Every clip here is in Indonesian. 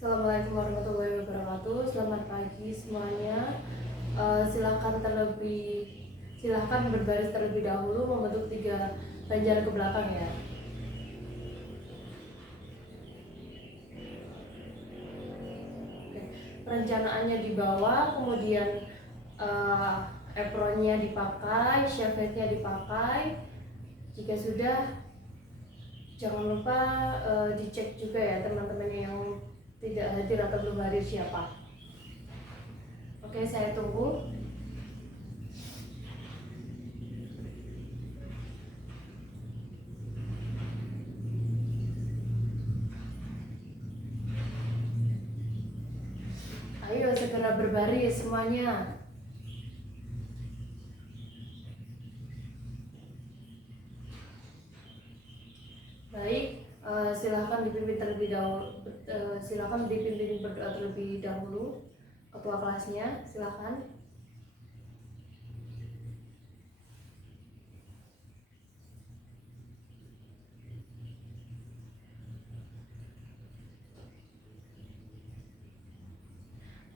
Assalamualaikum warahmatullahi wabarakatuh. Selamat pagi semuanya. Silahkan berbaris terlebih dahulu membentuk 3 banjar ke belakang ya. Oke. Perencanaannya di bawah, kemudian apronnya dipakai, shavetnya dipakai. Jika sudah, jangan lupa dicek juga ya teman-teman yang tidak hadir atau belum hadir siapa. Oke, saya tunggu. Ayo segera berbaris semuanya. Baik, silahkan dipimpin berdoa terlebih dahulu. Ketua kelasnya, silahkan.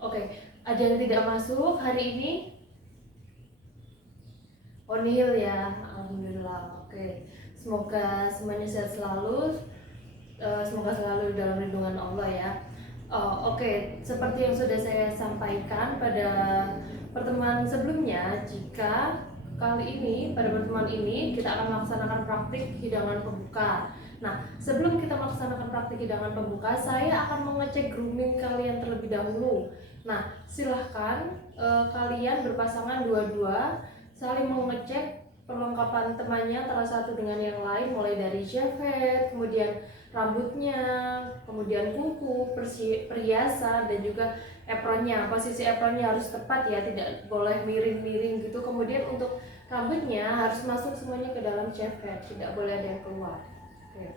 Oke, ada yang tidak masuk hari ini? Nihil ya, alhamdulillah. Oke, semoga semuanya sehat selalu. Semoga selalu dalam lindungan Allah ya. Oke, seperti yang sudah saya sampaikan pada pertemuan sebelumnya, jika pada pertemuan ini kita akan melaksanakan praktik hidangan pembuka. Nah, sebelum kita melaksanakan praktik hidangan pembuka, saya akan mengecek grooming kalian terlebih dahulu. Nah, silahkan kalian berpasangan dua-dua saling mengecek perlengkapan temannya antara satu dengan yang lain, mulai dari jaket, kemudian rambutnya, kemudian kuku, perhiasan, dan juga apronnya. Posisi apronnya harus tepat ya, tidak boleh miring-miring gitu. Kemudian untuk rambutnya harus masuk semuanya ke dalam jaket, tidak boleh ada yang keluar. Oke.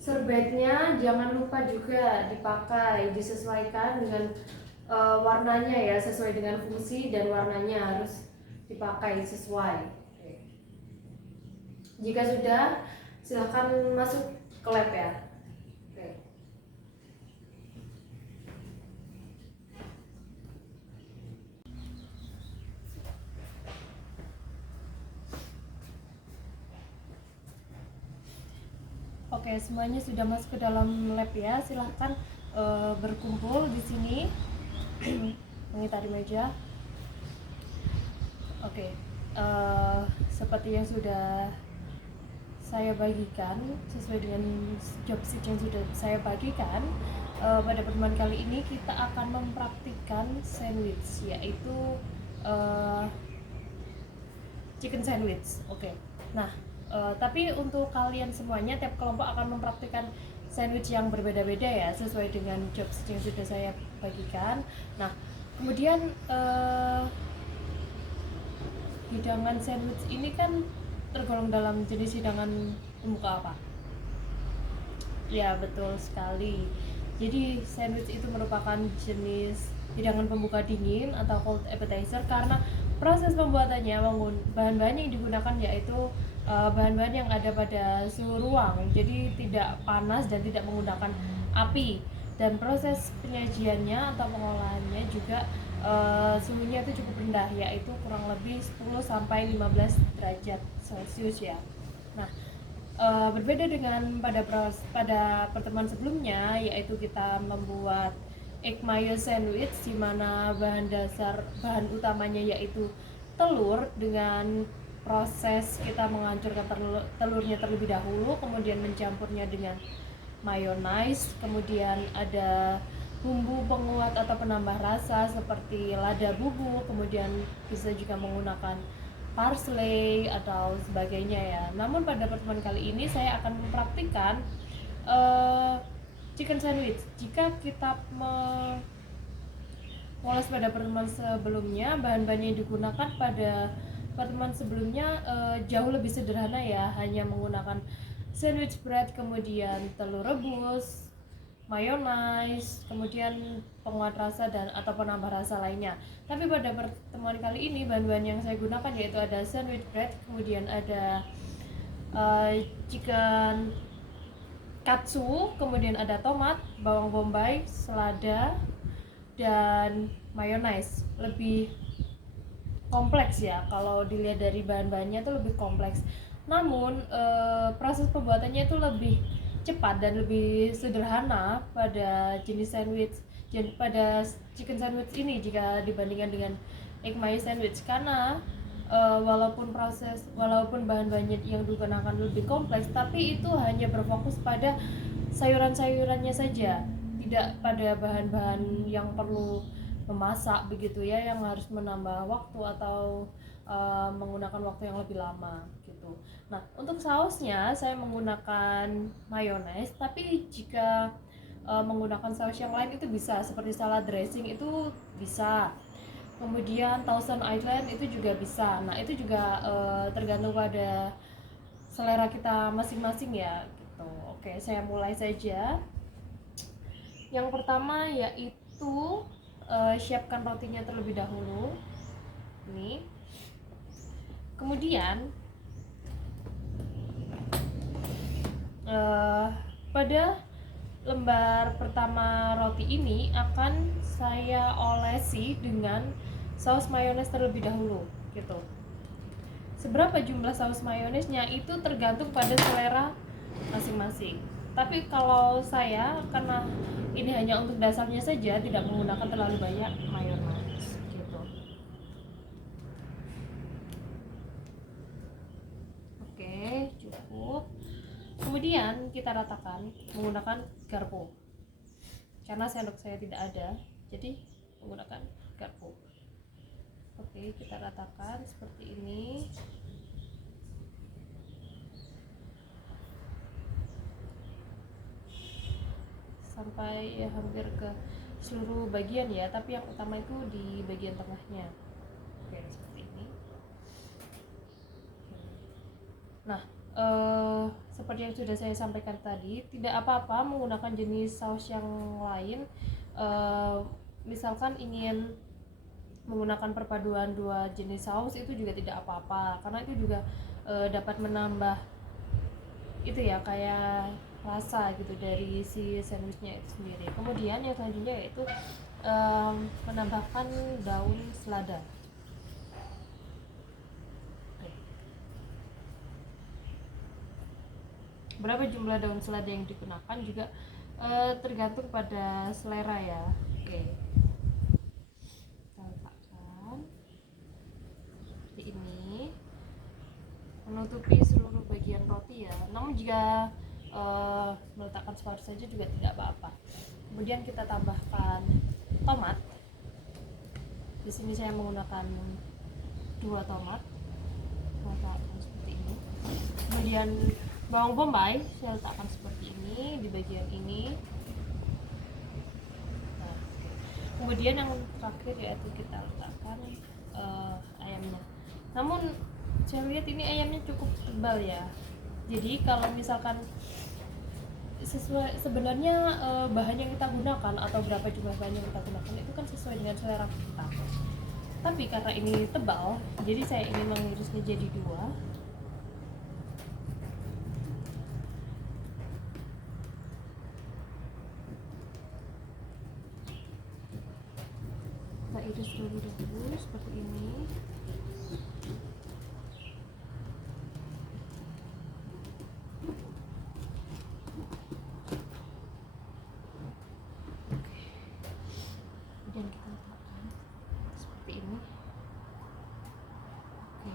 Serbetnya jangan lupa juga dipakai, disesuaikan dengan warnanya ya, sesuai dengan fungsi dan warnanya harus dipakai sesuai. Jika sudah, silahkan masuk ke lab ya. Oke, semuanya sudah masuk ke dalam lab ya. Silahkan berkumpul di sini, mengitari meja. Oke, seperti yang sudah saya bagikan sesuai dengan job sheet yang sudah saya bagikan, pada pertemuan kali ini kita akan mempraktikkan sandwich, yaitu chicken sandwich. Oke. Nah, tapi untuk kalian semuanya, tiap kelompok akan mempraktikkan sandwich yang berbeda-beda ya, sesuai dengan job sheet yang sudah saya bagikan. Nah, kemudian hidangan sandwich ini kan tergolong dalam jenis hidangan pembuka apa? Ya, betul sekali. Jadi sandwich itu merupakan jenis hidangan pembuka dingin atau cold appetizer karena proses pembuatannya bahan-bahan yang digunakan yaitu bahan-bahan yang ada pada suhu ruang, jadi tidak panas dan tidak menggunakan api, dan proses penyajiannya atau pengolahannya juga suhunya itu cukup rendah, yaitu kurang lebih 10-15 derajat Celcius ya. Nah, berbeda dengan pada pertemuan sebelumnya, yaitu kita membuat egg mayo sandwich, di mana bahan utamanya yaitu telur, dengan proses kita menghancurkan telurnya terlebih dahulu, kemudian mencampurnya dengan mayonnaise, kemudian ada bumbu penguat atau penambah rasa seperti lada bubuk, kemudian bisa juga menggunakan parsley atau sebagainya ya. Namun pada pertemuan kali ini saya akan mempraktikkan chicken sandwich. Jika kita mengulas pada pertemuan sebelumnya, bahan-bahan yang digunakan pada pertemuan sebelumnya jauh lebih sederhana ya, hanya menggunakan sandwich bread, kemudian telur rebus, mayonnaise, kemudian penguat rasa dan atau penambah rasa lainnya. Tapi pada pertemuan kali ini bahan-bahan yang saya gunakan yaitu ada sandwich bread, kemudian ada chicken katsu, kemudian ada tomat, bawang bombay, selada, dan mayonaise. Lebih kompleks ya, kalau dilihat dari bahan-bahannya itu lebih kompleks. Namun proses pembuatannya itu lebih cepat dan lebih sederhana pada jenis sandwich, pada chicken sandwich ini jika dibandingkan dengan egg mayo sandwich, karena walaupun bahan-bahannya yang digunakan lebih kompleks, tapi itu hanya berfokus pada sayuran-sayurannya saja, tidak pada bahan-bahan yang perlu memasak begitu ya, yang harus menambah waktu atau menggunakan waktu yang lebih lama gitu. Nah, untuk sausnya saya menggunakan mayones, tapi jika menggunakan saus yang lain itu bisa, seperti salad dressing itu bisa. Kemudian Thousand Island itu juga bisa. Nah, itu juga tergantung pada selera kita masing-masing ya gitu. Oke, saya mulai saja. Yang pertama yaitu siapkan rotinya terlebih dahulu. Ini. Kemudian pada lembar pertama roti ini akan saya olesi dengan saus mayones terlebih dahulu gitu. Seberapa jumlah saus mayonesnya itu tergantung pada selera masing-masing. Tapi kalau saya, karena ini hanya untuk dasarnya saja, tidak menggunakan terlalu banyak mayones gitu. Oke, cukup. Kemudian kita ratakan menggunakan garpu. Karena sendok saya tidak ada, jadi menggunakan garpu. Oke, kita ratakan seperti ini. Sampai ya hampir ke seluruh bagian ya, tapi yang utama itu di bagian tengahnya. Oke, seperti ini. Nah, seperti yang sudah saya sampaikan tadi, tidak apa-apa menggunakan jenis saus yang lain. Misalkan ingin menggunakan perpaduan dua jenis saus itu juga tidak apa-apa, karena itu juga dapat menambah itu ya, kayak rasa gitu dari si sandwichnya itu sendiri. Kemudian yang selanjutnya yaitu menambahkan daun selada. Berapa jumlah daun selada yang digunakan juga tergantung pada selera ya. Oke, kita letakkan seperti ini, menutupi seluruh bagian roti ya. Namun jika meletakkan separuh saja juga tidak apa-apa. Kemudian kita tambahkan tomat. Di sini saya menggunakan 2 tomat, letakkan seperti ini. Kemudian bawang bombay saya letakkan seperti ini di bagian ini. Nah, kemudian yang terakhir yaitu kita letakkan ayamnya. Namun saya lihat ini ayamnya cukup tebal ya. Jadi kalau misalkan sebenarnya bahan yang kita gunakan atau berapa jumlah bahan yang kita gunakan itu kan sesuai dengan selera kita. Tapi karena ini tebal, jadi saya ingin mengirisnya jadi 2. Kita iris dulu seperti ini. Kemudian kita letakkan seperti ini. Oke.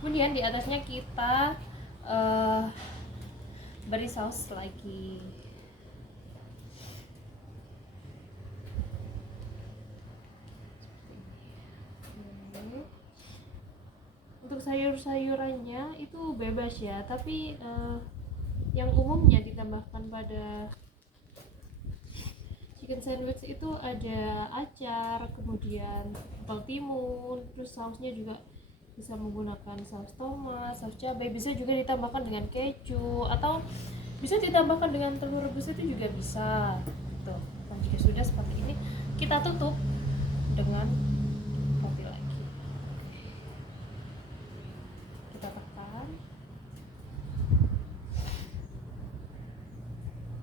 Kemudian di atasnya kita beri saus lagi. Untuk sayur-sayurannya itu bebas ya, tapi yang umumnya ditambahkan pada chicken sandwich itu ada acar, kemudian apel timun, terus sausnya juga bisa menggunakan saus tomat, saus cabai, bisa juga ditambahkan dengan keju, atau Bisa ditambahkan dengan telur rebus itu juga bisa. Tuh. Nah, jika sudah seperti ini, kita tutup dengan roti lagi. Kita tekan.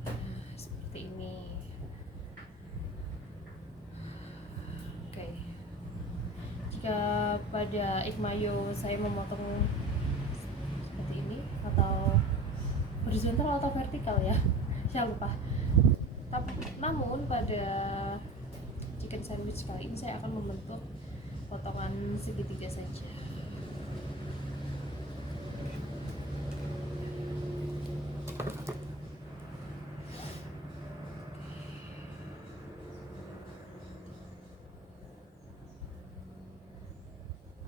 Nah, seperti ini. Oke. Jika pada ikmayo saya memotong seperti ini atau horizontal atau vertikal ya, saya lupa. Namun pada chicken sandwich kali ini saya akan membentuk potongan segitiga saja.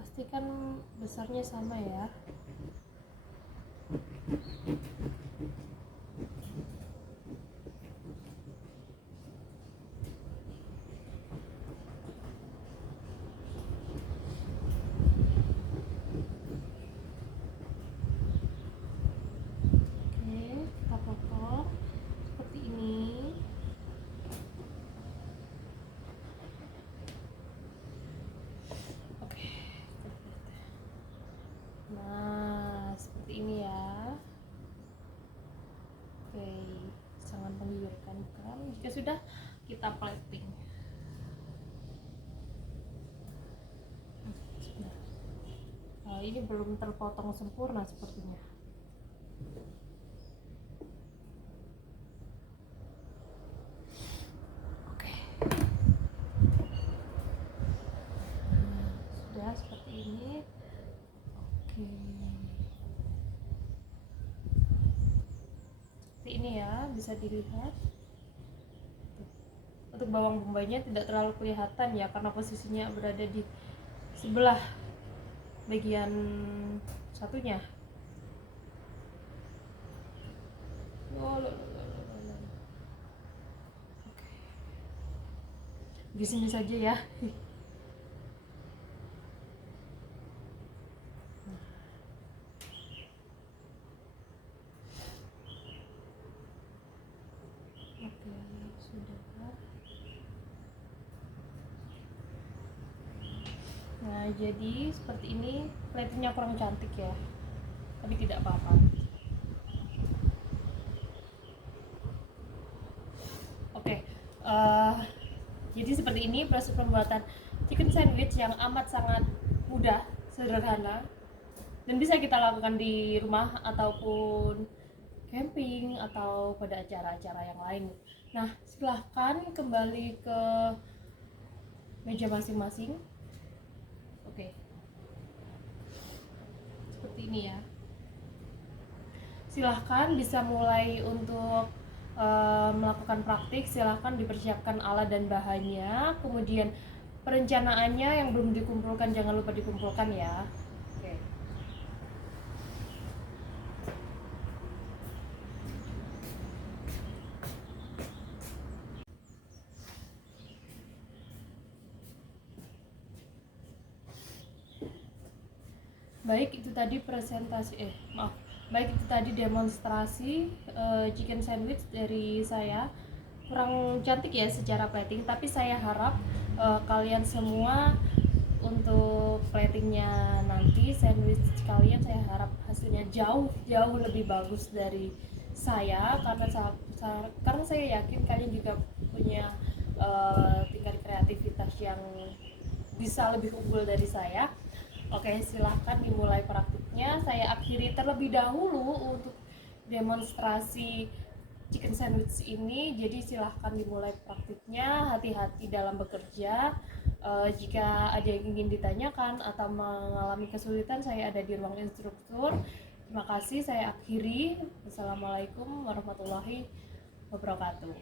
Pastikan besarnya sama ya. Kita potong seperti ini. Oke. Nah, seperti ini ya. Oke, sangat menggiurkan kan. Jika sudah, kita plating. Nah, ini belum terpotong sempurna sepertinya. Seperti ini. Oke, seperti ini ya, bisa dilihat. Untuk bawang bombaynya tidak terlalu kelihatan ya, karena posisinya berada di sebelah bagian satunya. Oke, di sini saja ya. Sudah. Nah, jadi seperti ini. Platingnya kurang cantik ya, tapi tidak apa-apa. Oke, jadi seperti ini proses pembuatan chicken sandwich yang amat sangat mudah, sederhana, dan bisa kita lakukan di rumah ataupun camping atau pada acara-acara yang lain. Nah, silahkan kembali ke meja masing-masing. Oke, seperti ini ya. Silahkan bisa mulai untuk melakukan praktik. Silahkan dipersiapkan alat dan bahannya. Kemudian perencanaannya yang belum dikumpulkan jangan lupa dikumpulkan ya. Oke. Baik, itu tadi baik itu tadi demonstrasi chicken sandwich dari saya. Kurang cantik ya secara plating, tapi saya harap kalian semua untuk platingnya nanti sandwich kalian, saya harap hasilnya jauh lebih bagus dari saya, karena saya yakin kalian juga punya tingkat kreativitas yang bisa lebih unggul dari saya. Oke, silahkan dimulai praktiknya. Saya akhiri terlebih dahulu untuk demonstrasi chicken sandwich ini. Jadi silahkan dimulai praktiknya. Hati-hati dalam bekerja. Jika ada yang ingin ditanyakan atau mengalami kesulitan, saya ada di ruang instruktur. Terima kasih, saya akhiri. Wassalamualaikum warahmatullahi wabarakatuh.